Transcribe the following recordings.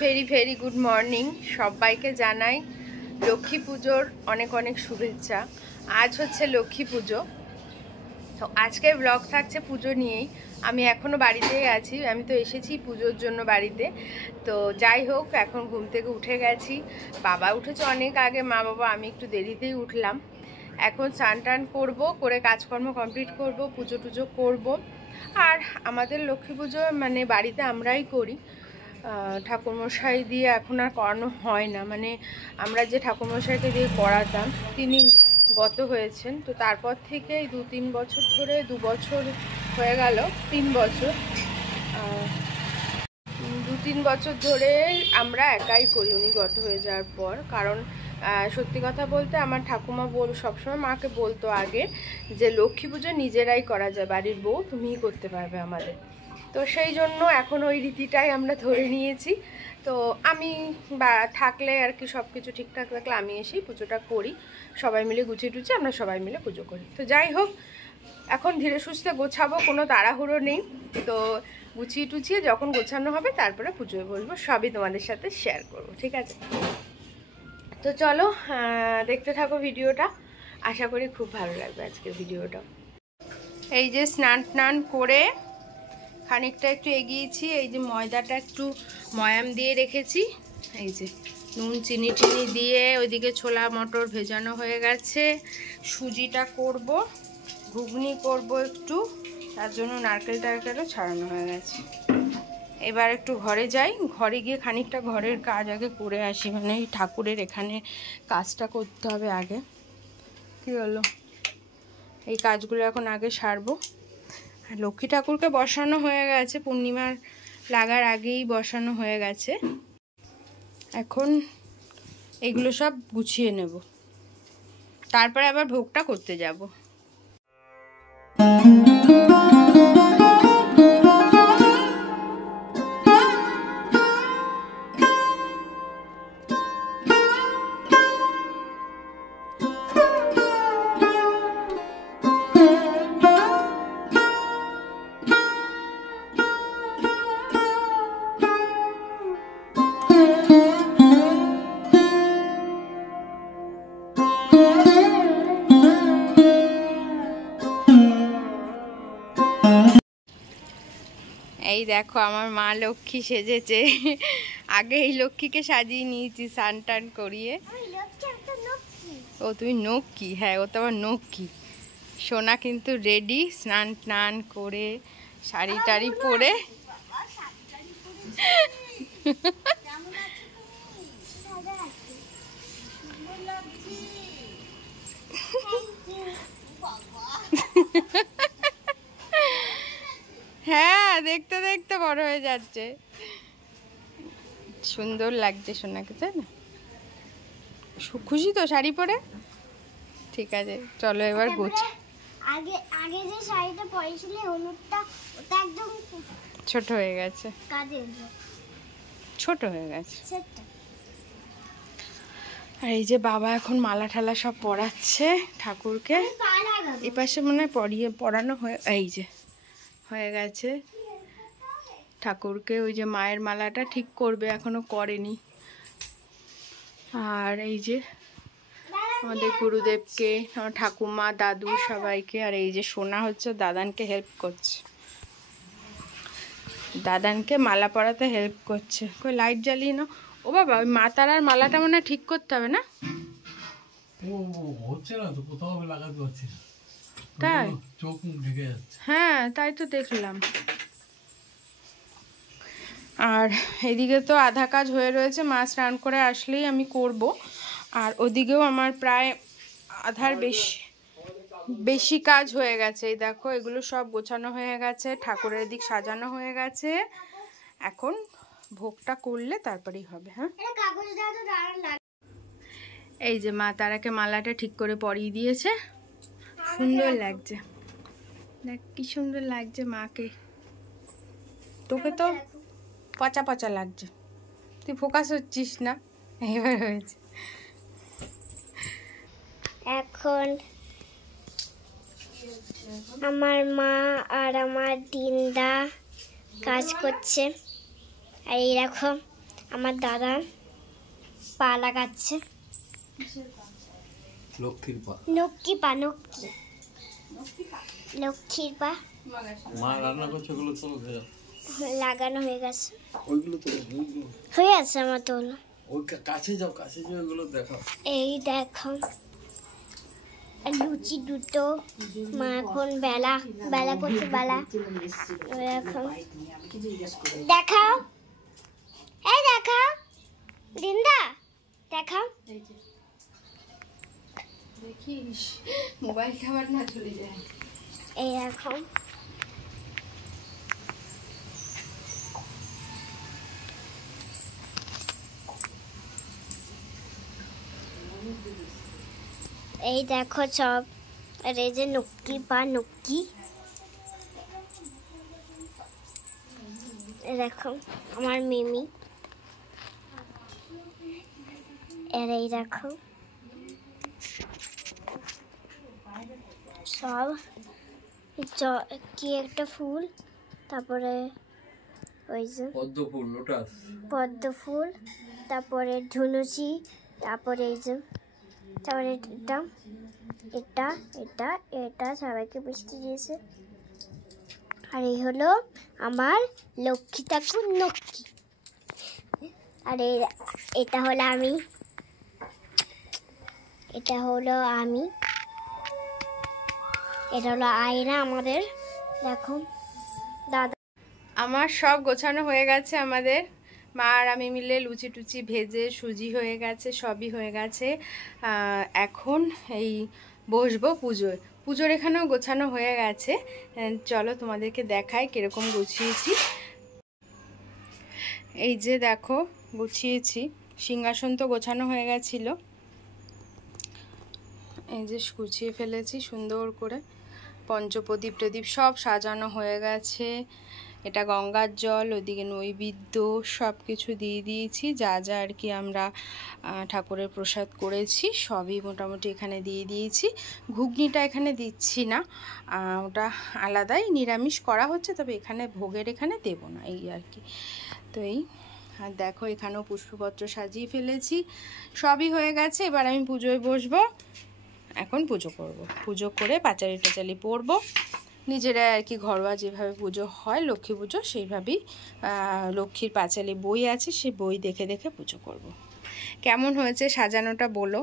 Very very good morning. সবাইকে জানাই লক্ষ্মী পুজোর অনেক অনেক শুভেচ্ছা। আজ হচ্ছে লক্ষ্মী পুজো, তো আজকের ব্লগ থাকছে পুজো নিয়েই। আমি এখনও বাড়িতেই আছি, আমি তো এসেছি পুজোর জন্য বাড়িতে। তো যাই হোক, এখন ঘুম থেকে উঠে গেছি। বাবা উঠেছে অনেক আগে, মা বাবা, আমি একটু দেরিতেই উঠলাম। এখন স্নান টান করবো, করে কাজকর্ম কমপ্লিট করব, পুজো টুজো করব। আর আমাদের লক্ষ্মী পুজো মানে বাড়িতে আমরাই করি, ঠাকুরমশাই দিয়ে এখন আর করানো হয় না। মানে আমরা যে ঠাকুরমশাইকে দিয়ে করাতাম তিনি গত হয়েছেন, তো তারপর থেকে 2-3 বছর ধরে, 2 বছর হয়ে গেল, 3 বছর, 2-3 বছর ধরে আমরা একাই করি উনি গত হয়ে যাওয়ার পর। কারণ সত্যি কথা বলতে আমার ঠাকুমা সবসময় মাকে বলতো আগে যে লক্ষ্মী পুজো নিজেরাই করা যায়, বাড়ির বউ তুমিই করতে পারবে আমাদের। তো সেই জন্য এখন ওই রীতিটাই আমরা ধরে নিয়েছি। তো আমি থাকলে আর কি সব কিছু ঠিকঠাক থাকলে আমি এসেই পুজোটা করি, সবাই মিলে গুছিয়ে টুছিয়ে আমরা সবাই মিলে পুজো করি। তো যাই হোক, এখন ধীরে সুস্থে গোছাবো, কোনো তাড়াহুড়ো নেই। তো গুছিয়ে টুছিয়ে যখন গোছানো হবে তারপরে পুজোয় বসবো, সবই তোমাদের সাথে শেয়ার করব, ঠিক আছে? তো চলো দেখতে থাকো ভিডিওটা, আশা করি খুব ভালো লাগবে আজকের ভিডিওটা। এই যে স্নান টান করে খানিকটা একটু এগিয়েছি, এই যে ময়দাটা একটু ময়াম দিয়ে রেখেছি, এই যে নুন চিনি টিনি দিয়ে, ওইদিকে ছোলা মটর ভেজানো হয়ে গেছে। সুজিটা করব, ঘুগনি করব একটু, তার জন্য নারকেল টারকেলও ছাড়ানো হয়ে গেছে। এবার একটু ঘরে যাই, ঘরে গিয়ে খানিকটা ঘরের কাজ আগে করে আসি, মানে এই ঠাকুরের এখানে কাজটা করতে হবে আগে। কি হলো, এই কাজগুলো এখন আগে সারবো। লক্ষ্মী ঠাকুরকে বসানো হয়ে গেছে, পূর্ণিমার লাগার আগেই বসানো হয়ে গেছে। এখন এগুলো সব গুছিয়ে নেব, তারপরে আবার ভোগটা করতে যাব। এই দেখো আমার মা লক্ষ্মী সেজেছে, আগে এই লক্ষ্মীকে সাজিয়ে নিয়েছি স্নান টান করিয়ে। ও তুমি নক্কি? হ্যাঁ, ও তো আমার নক্কি। সোনা কিন্তু রেডি, স্নান টান করে শাড়ি টাড়ি পরে। হ্যাঁ, দেখতে দেখতে বড় হয়ে যাচ্ছে, সুন্দর লাগছে সোনাকে, তাই না? খুশি তো শাড়ি পরে? ঠিক আছে, চলো এবার গোছা। আগে আগে যে শাড়িটা পরেছিলে হলুদটা, ওটা একদম ছোট হয়ে গেছে, কাজের ছোট হয়ে গেছে। সেটটা। আর এই যে বাবা এখন মালা ঠালা সব পরাচ্ছে ঠাকুরকে। এই পাশে মনে হয় পরানো হয়ে, এই যে হয়ে গেছে ঠাকুরকে। ওই যে মায়ের মালাটা ঠিক করবে, এখনো করেনি। আর এই যে আমাদের গুরুদেবকে, আমার ঠাকুমা, দাদু, সবাইকে। আর এই যে সোনা হচ্ছে দাদানকে হেল্প করছে, দাদানকে মালা পরাতে হেল্প করছে। কই লাইট জ্বালিয়ে নাও। ও বাবা, ওই মা তারার মালাটা মনে হয় ঠিক করতে হবে না? তাই? হ্যাঁ, তাই তো দেখলাম। আর এদিকে তো আধা কাজ হয়ে রয়েছে, মা স্নান করে আসলেই আমি করব। আর ওদিকেও আমার প্রায় আধার বেশি কাজ হয়ে গেছে। এই দেখো, এগুলো সব গোছানো হয়ে গেছে, ঠাকুরের দিক সাজানো হয়ে গেছে। এখন ভোগটা করলে তারপরেই হবে। হ্যাঁ, এই যে মা তারাকে মালাটা ঠিক করে পরিয়ে দিয়েছে, সুন্দর লাগছে। দেখ কি সুন্দর লাগছে মাকে। তোকে তো পচা পচা লাগছে, তুই ফোকাস হচ্ছিস না। এবার হয়েছে। এখন আমার মা আর আমার দিনদা কাজ করছে। আর এই দেখো আমার দাদা পা লাগাচ্ছে। লক্ষ্মীর পা। লক্ষ্মী পা, লক্ষ্মীর পা মা রান্না করছে, ওগুলো তো লাগানো হয়ে গেছে। ওইগুলো তো হয়ে আছে আমার তো। ওই কাছে যাও, ওইগুলো দেখাও। এই দেখো লুচি দুটো। মা এখন বেলা করছে। এখন দেখাও, এই দেখাও দিন্দা, দেখাও। দেখিস মোবাইল খাবার না চলে যায়। এই এখন এই দেখো সব। আর এই যে নক্কি পা, দেখো আমার মিমি। আর এই দেখো সব কি একটা ফুল, তারপরে ওই যে পদ্ম ফুল, লোটাস, পদ্ম ফুল, তারপরে ধুনুচি, তারপরে এই যে, তারপরে এটা সবাইকে মিষ্টি দিয়েছে। আর এই হলো আমার লক্ষ্মী ঠাকুর নক্কি। আর এটা হলো আমি, এটা হলো আয়না আমাদের। দেখো দাদা। আমার সব গোছানো হয়ে গেছে। আমাদের মা আর আমি মিলে লুচি টুচি ভেজে সুজি হয়ে গেছে, সবই হয়ে গেছে। এখন এই বসবো পুজোর এখানেও গোছানো হয়ে গেছে। চলো তোমাদেরকে দেখাই কিরকম গুছিয়েছি। এই যে দেখো গুছিয়েছি। সিংহাসন তো গোছানো হয়ে গেছিলো, এই যে গুছিয়ে ফেলেছি সুন্দর করে। পঞ্চপ্রদীপ টদীপ সব সাজানো হয়ে গেছে। এটা গঙ্গার জল, ওইদিকে নৈবেদ্য সব কিছু দিয়ে দিয়েছি। যা যা আর কি আমরা ঠাকুরের প্রসাদ করেছি সবই মোটামুটি এখানে দিয়ে দিয়েছি। ঘুগনিটা এখানে দিচ্ছি না, ওটা আলাদাই নিরামিষ করা হচ্ছে, তবে এখানে ভোগের এখানে দেব না, এই আর কি। তো এই আর দেখো এখানেও পুষ্পপত্র সাজিয়ে ফেলেছি, সবই হয়ে গেছে। এবার আমি পুজোয় বসবো। এখন পুজো করে পাঁচালি টাচালি পরবো। নিজেরা আর কি ঘরোয়া যেভাবে পুজো হয় লক্ষ্মী পুজো, সেইভাবেই লক্ষ্মীর পাঁচালি বই আছে, সেই বই দেখে দেখে পুজো করব। কেমন হয়েছে সাজানোটা বলো।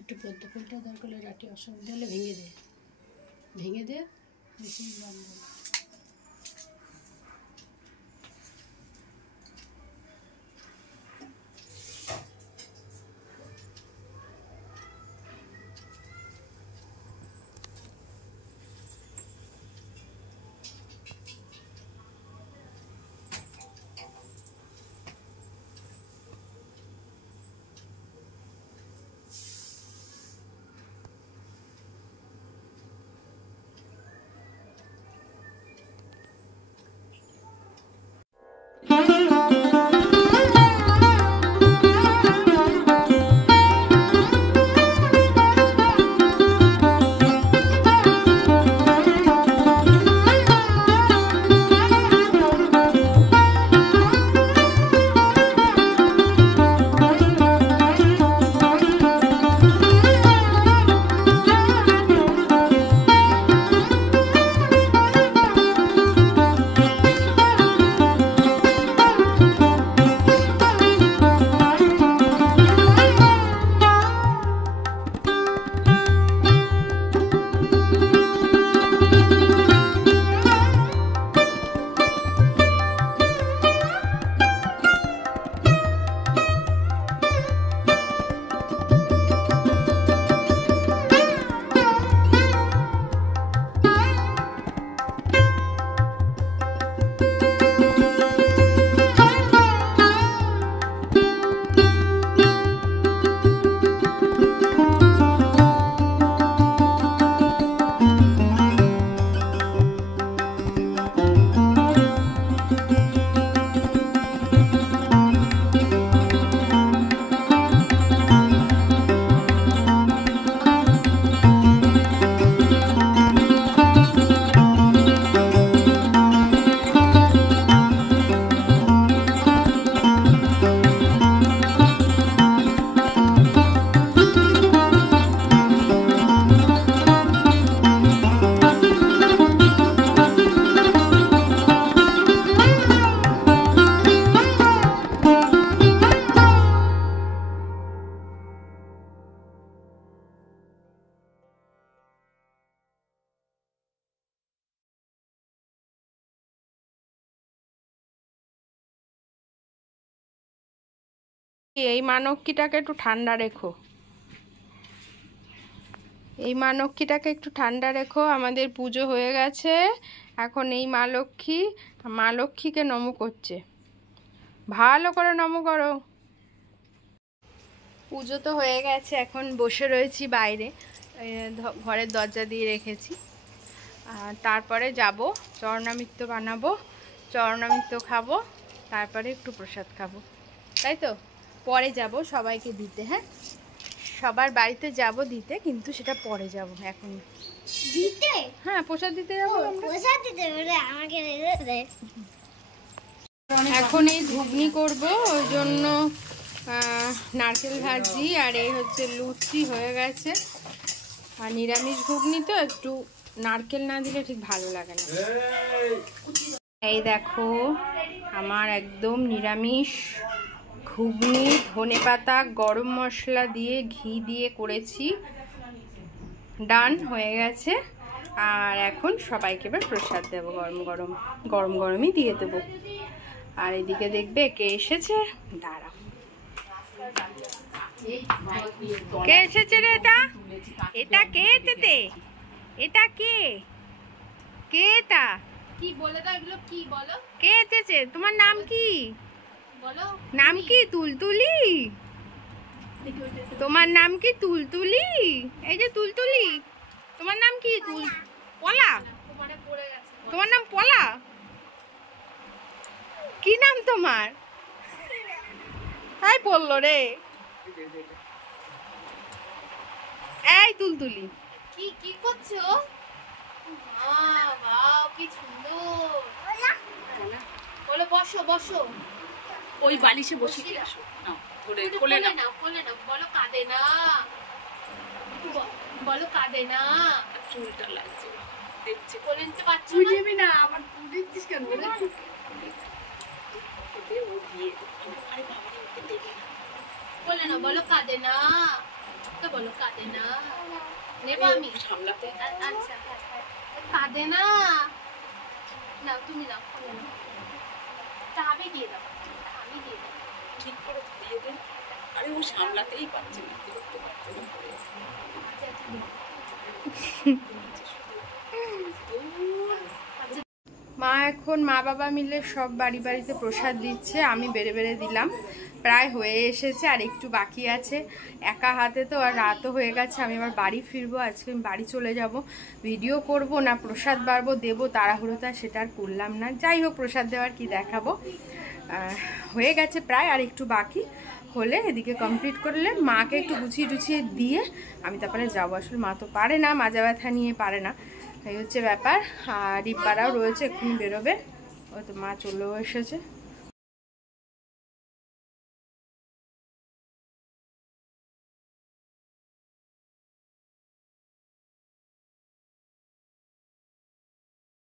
একটু পদ্ম ফুলটা দরকার হলে রাতে অসুবিধা হলে ভেঙে দে বেশি বাঁধবো। এই মানবকিটাকে একটু ঠান্ডা রেখো, এই মা লক্ষ্মীটাকে একটু ঠান্ডা রেখো। আমাদের পুজো হয়ে গেছে, এখন এই মা লক্ষ্মীকে নম করছে, ভালো করে নম করো। পুজো তো হয়ে গেছে, এখন বসে রয়েছি বাইরে, ঘরের দরজা দিয়ে রেখেছি। তারপরে যাব চরণামৃত্য বানাবো, চরণামৃত্য খাবো, তারপরে একটু প্রসাদ খাবো, তাই তো? পরে যাব সবাইকে দিতে, হ্যাঁ সবার বাড়িতে যাব দিতে, কিন্তু সেটা পরে যাব, এখন দিতে। হ্যাঁ প্রসাদ দিতে যাবো, প্রসাদ দিতে বলে আমাকে রেখে দে। এখন এই ঘুগনি করব, ওই জন্য নারকেল ভাজি আর এই হচ্ছে লুচি হয়ে গেছে। আর নিরামিষ ঘুগনি তো একটু নারকেল না দিলে ঠিক ভালো লাগে না। এই দেখো আমার একদম নিরামিষ ঘুগনি, ধনেপাতা গরম মশলা দিয়ে ঘি দিয়ে করেছি, ডান হয়ে গেছে। আর এখন সবাইকে এবার প্রসাদ দেবো, গরম গরমই দিয়ে দেবো। আর এদিকে দেখবে কে এসেছে, দাঁড়াও, কে এসেছে রে? এটা কে? এটা কে? কে এটা? কি বলে দাও এগুলো, কি বলো? কে এসেছে? তোমার নাম কি? বলো নাম কি? তুলতুলি? তোমার নাম কি তুলতুলি? এই যে তুলতুলি, তোমার নাম কি? পলা? তোমার নাম পলা? কি নাম তোমার? তাই বললো রে। এই তুলতুলি কি কি করছো? বাহ কি সুন্দর। বলো বসো বসো, ওই বালিশে বসিয়ে আসো, নাও ধরে কোলে নাও। কোলে নাও, বলো কাঁদে না, বলো কাঁদে না। চুলটা লাগছে, দেখছে। কোলে নিতে পারছো তুই না? নেবি না, আমার তুই দিচ্ছিস কেন? ও দিয়ে আরে বাবা ওকে দেবে না। কোলে নাও, বলো কাঁদে না, তো বলো কাঁদে না। নেবো আমি সামলাতে। আচ্ছা কাঁদে না, নাও তুমি নাও, কোলে নাও। তা আমি দিয়ে দাও, আমি দিয়ে দাও। ঠিক করে ধরিয়ে দেন। আরে ও সামলাতেই পারছে না, বিরক্ত পারছে না পড়ে আছে। মা এখন মা বাবা মিলে সব বাড়িতে প্রসাদ দিচ্ছে, আমি বেড়ে বেড়ে দিলাম। প্রায় হয়ে এসেছে, আর একটু বাকি আছে। একা হাতে তো, আর রাতও হয়ে গেছে, আমি আবার বাড়ি ফিরবো। আজকে আমি বাড়ি চলে যাব, ভিডিও করব না প্রসাদ বাড়বো দেবো, তাড়াহুড়োটা সেটা আর করলাম না। যাই হোক প্রসাদ দেওয়ার কি দেখাবো, হয়ে গেছে প্রায়, আর একটু বাকি হলে এদিকে কমপ্লিট করলে মাকে একটু গুছিয়ে টুছিয়ে দিয়ে আমি তারপরে যাবো। আসলে মা তো পারে না, মাজা ব্যথা নিয়ে পারে না, এই হচ্ছে ব্যাপার। আর রিপারাও রয়েছে, এক্ষুনি বেরোবে, ওই তো মা চলেও এসেছে।